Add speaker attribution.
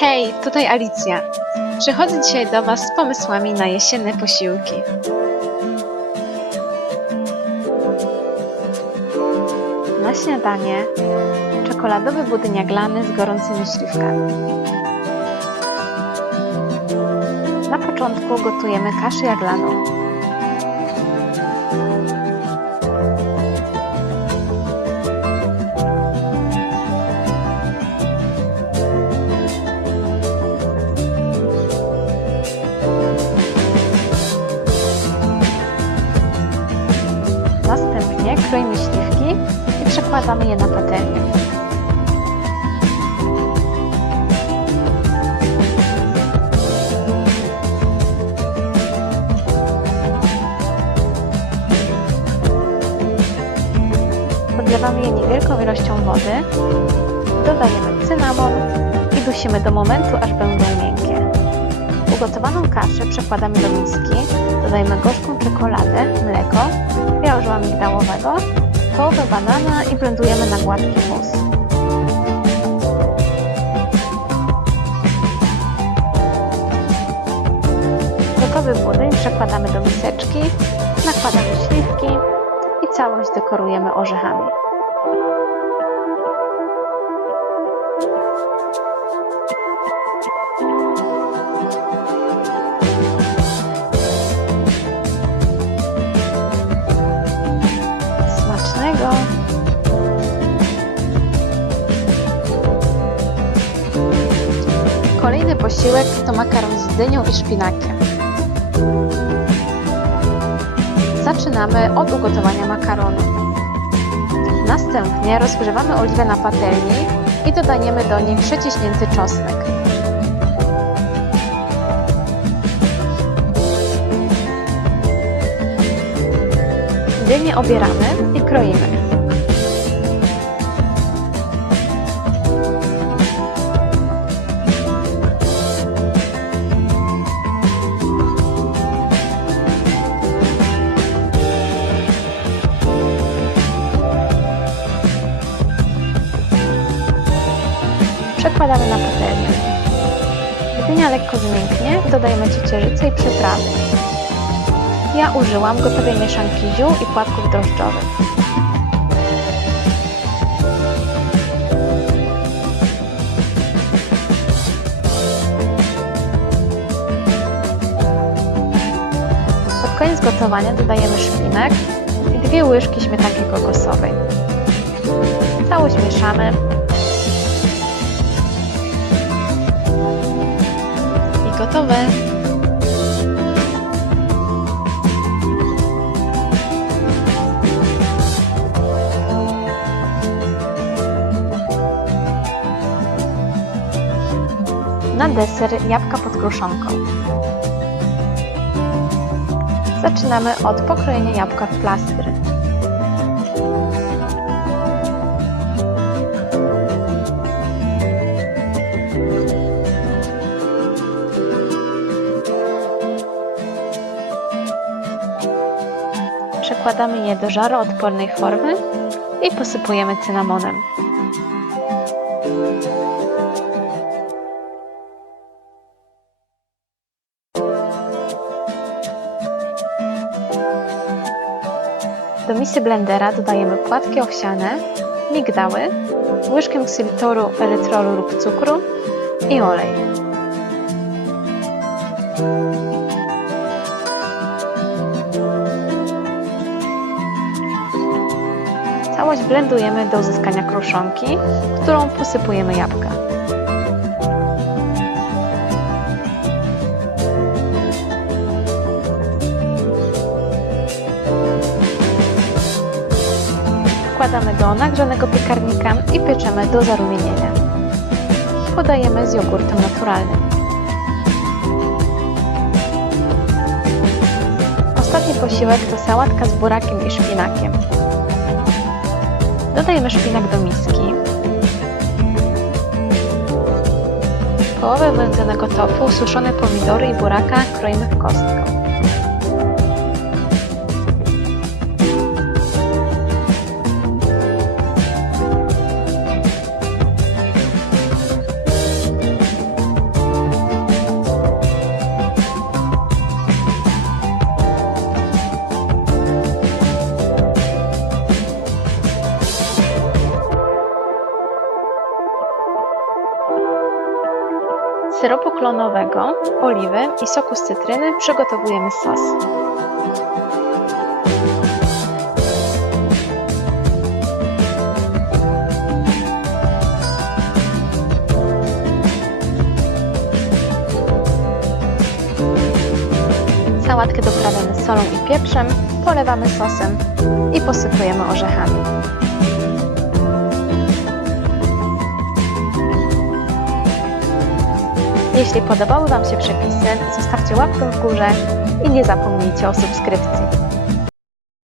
Speaker 1: Hej, tutaj Alicja. Przychodzę dzisiaj do Was z pomysłami na jesienne posiłki. Na śniadanie czekoladowy budyń jaglany z gorącymi śliwkami. Na początku gotujemy kaszę jaglaną. I przekładamy je na patelnię. Podlewamy je niewielką ilością wody, dodajemy cynamon i dusimy do momentu, aż będą miękkie. Ugotowaną kaszę przekładamy do miski, dodajemy gorzką czekoladę, mleko, białżła migdałowego, połowę banana i blendujemy na gładki mus. Gotowy budyń przekładamy do miseczki, nakładamy śliwki i całość dekorujemy orzechami. Posiłek to makaron z dynią i szpinakiem. Zaczynamy od ugotowania makaronu. Następnie rozgrzewamy oliwę na patelni i dodajemy do niej przeciśnięty czosnek. Dynię obieramy i kroimy. Przekładamy na patelnię. Gdy dynia lekko zmięknie, dodajemy ciecierzycę i przyprawy. Ja użyłam gotowej mieszanki ziół i płatków drożdżowych. Pod koniec gotowania dodajemy szpinak i dwie łyżki śmietanki kokosowej. Całość mieszamy Na deser jabłka pod kruszonką. Zaczynamy od pokrojenia jabłka w plastry. Przekładamy je do żaroodpornej formy i posypujemy cynamonem. Do misy blendera dodajemy płatki owsiane, migdały, łyżkę ksylitoru, erytrolu lub cukru i olej. Całość blendujemy do uzyskania kruszonki, którą posypujemy jabłka. Wkładamy do nagrzanego piekarnika i pieczemy do zarumienienia. Podajemy z jogurtem naturalnym. Ostatni posiłek to sałatka z burakiem i szpinakiem. Dodajemy szpinak do miski. Połowę wędzonego tofu, suszone pomidory i buraka kroimy w kostkę. Syropu klonowego, oliwy i soku z cytryny przygotowujemy sos. Sałatkę doprawiamy solą i pieprzem, polewamy sosem i posypujemy orzechami. Jeśli podobały Wam się przepisy, zostawcie łapkę w górze i nie zapomnijcie o subskrypcji.